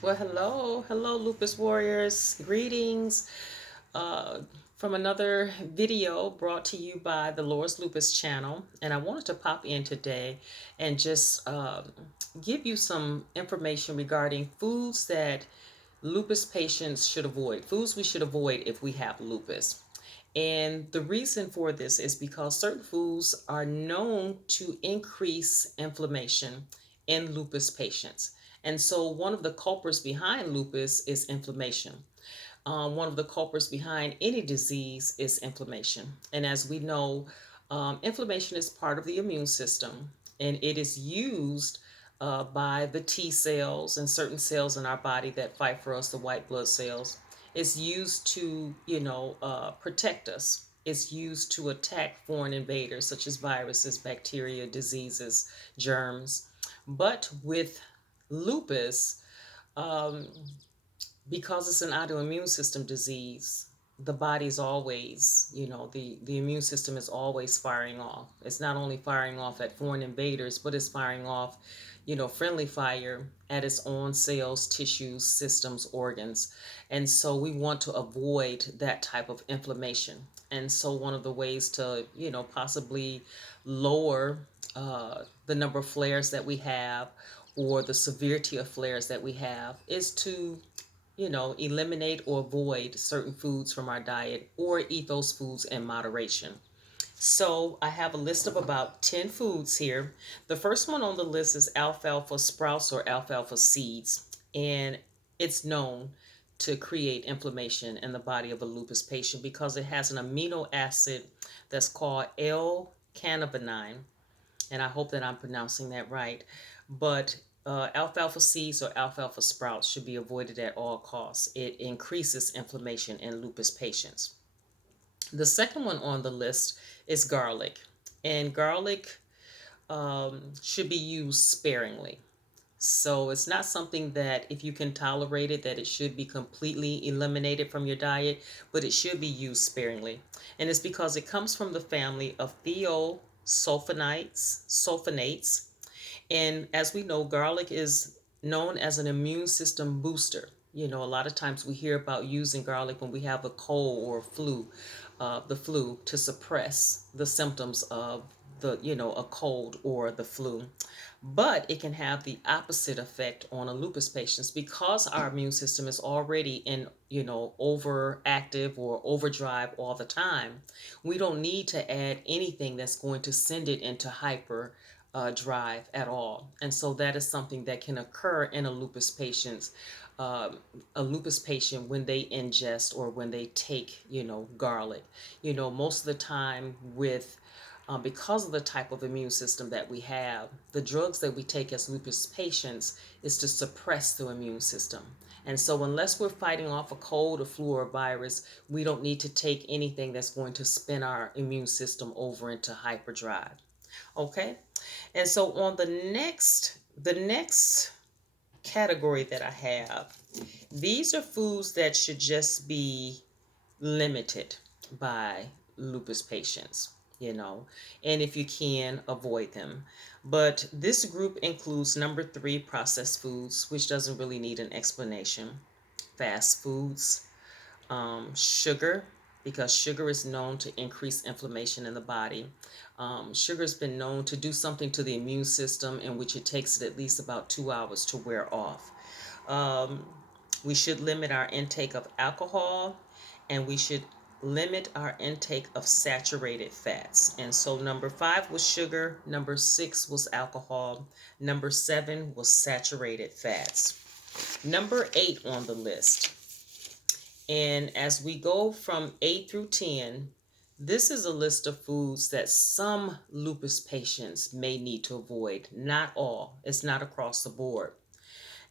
Well, hello, Lupus Warriors. Greetings uh, from another video brought to you by the Loris Lupus channel. And I wanted to pop in today and just give you some information regarding foods that lupus patients should avoid, foods we should avoid if we have lupus. And the reason for this is because certain foods are known to increase inflammation in lupus patients. And so, one of the culprits behind lupus is inflammation. One of the culprits behind any disease is inflammation. And as we know, inflammation is part of the immune system and it is used by the T cells and certain cells in our body that fight for us, the white blood cells. It's used to, protect us. It's used to attack foreign invaders such as viruses, bacteria, diseases, germs. But with lupus, um, because it's an autoimmune system disease, the body's always, the immune system is always firing off. It's not only firing off at foreign invaders, but it's firing off, friendly fire at its own cells, tissues, systems, organs. And so we want to avoid that type of inflammation. And so one of the ways to, possibly lower the number of flares that we have or the severity of flares that we have is to eliminate or avoid certain foods from our diet or eat those foods in moderation. So I have a list of about 10 foods here. The first one on the list is alfalfa sprouts or alfalfa seeds. And it's known to create inflammation in the body of a lupus patient because it has an amino acid that's called L-cannabinine, and I hope that I'm pronouncing that right. But alfalfa seeds or alfalfa sprouts should be avoided at all costs. It increases inflammation in lupus patients. The second one on the list is garlic, and garlic should be used sparingly. So it's not something that if you can tolerate it, that it should be completely eliminated from your diet, but it should be used sparingly. And it's because it comes from the family of sulfonates. And as we know, garlic is known as an immune system booster. A lot of times we hear about using garlic when we have a cold or the flu to suppress the symptoms of a cold or the flu. But it can have the opposite effect on a lupus patients because our immune system is already in, overactive or overdrive all the time. We don't need to add anything that's going to send it into hyper drive at all. And so that is something that can occur in uh, a lupus patient when they ingest or when they take, garlic. Most of the time with because of the type of immune system that we have, the drugs that we take as lupus patients is to suppress the immune system. And so, unless we're fighting off a cold, a flu, or a virus, we don't need to take anything that's going to spin our immune system over into hyperdrive. Okay? And so, on the next category that I have, these are foods that should just be limited by lupus patients, and if you can, avoid them. But this group includes number three, processed foods, which doesn't really need an explanation, fast foods, sugar, because sugar is known to increase inflammation in the body. Sugar has been known to do something to the immune system in which it takes it at least about 2 hours to wear off. Um, we should limit our intake of alcohol and we should limit our intake of saturated fats. And so, number five was sugar, number six was alcohol, number seven was saturated fats. Number eight on the list, and as we go from 8 through 10, this is a list of foods that some lupus patients may need to avoid. Not all, it's not across the board.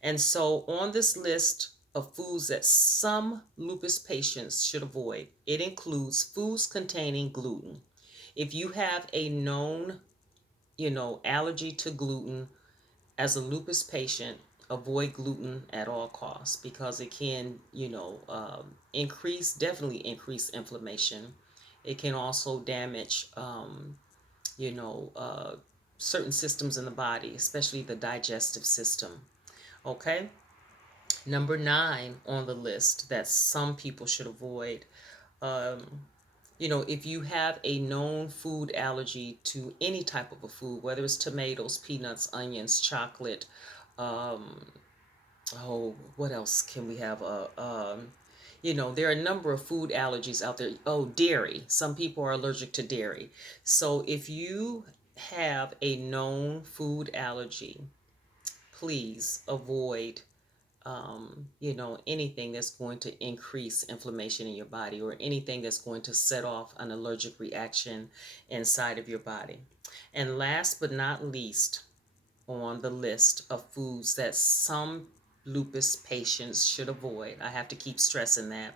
And so, on this list of foods that some lupus patients should avoid, it includes foods containing gluten. If you have a known, allergy to gluten as a lupus patient, avoid gluten at all costs because it can, definitely increase inflammation. It can also damage, you know, uh, certain systems in the body, especially the digestive system. Okay. Number 9 on the list that some people should avoid. Um, if you have a known food allergy to any type of a food, whether it's tomatoes, peanuts, onions, chocolate, um, oh, what else can we have? There are a number of food allergies out there. Oh, dairy. Some people are allergic to dairy. So if you have a known food allergy, please avoid anything that's going to increase inflammation in your body or anything that's going to set off an allergic reaction inside of your body. And last but not least, on the list of foods that some lupus patients should avoid, I have to keep stressing that.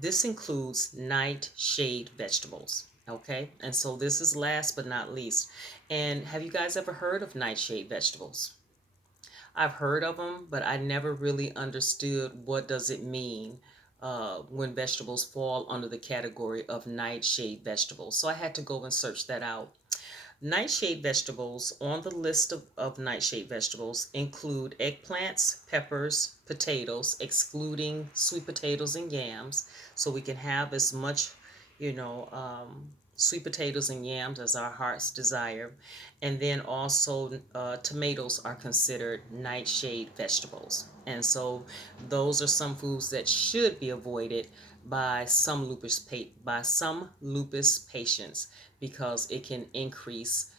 This includes nightshade vegetables. Okay, and so this is last but not least. And have you guys ever heard of nightshade vegetables? I've heard of them, but I never really understood what does it mean when vegetables fall under the category of nightshade vegetables. So I had to go and search that out. Nightshade vegetables on the list of nightshade vegetables include eggplants, peppers, potatoes, excluding sweet potatoes and yams. So we can have as much, you know, um, sweet potatoes and yams as our hearts desire. And then also tomatoes are considered nightshade vegetables. And so those are some foods that should be avoided by some lupus patients because it can increase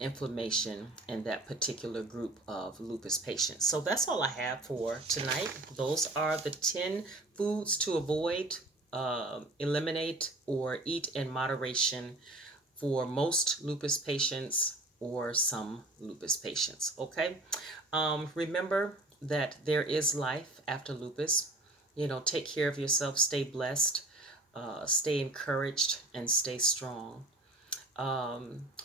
inflammation in that particular group of lupus patients. So that's all I have for tonight. Those are the 10 foods to avoid, eliminate, or eat in moderation for most lupus patients or some lupus patients. Okay. Remember that there is life after lupus. Take care of yourself, stay blessed, stay encouraged, and stay strong.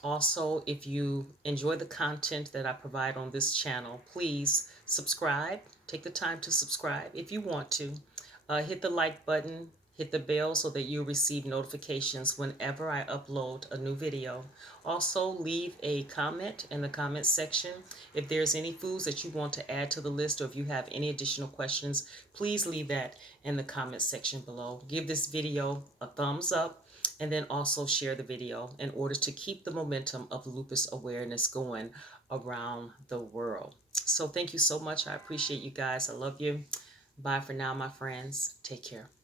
Also, if you enjoy the content that I provide on this channel, please subscribe. Take the time to subscribe if you want to. Hit the like button, hit the bell so that you receive notifications whenever I upload a new video. Also, leave a comment in the comment section. If there's any foods that you want to add to the list or if you have any additional questions, please leave that in the comment section below. Give this video a thumbs up and then also share the video in order to keep the momentum of lupus awareness going around the world. So thank you so much. I appreciate you guys. I love you. Bye for now, my friends. Take care.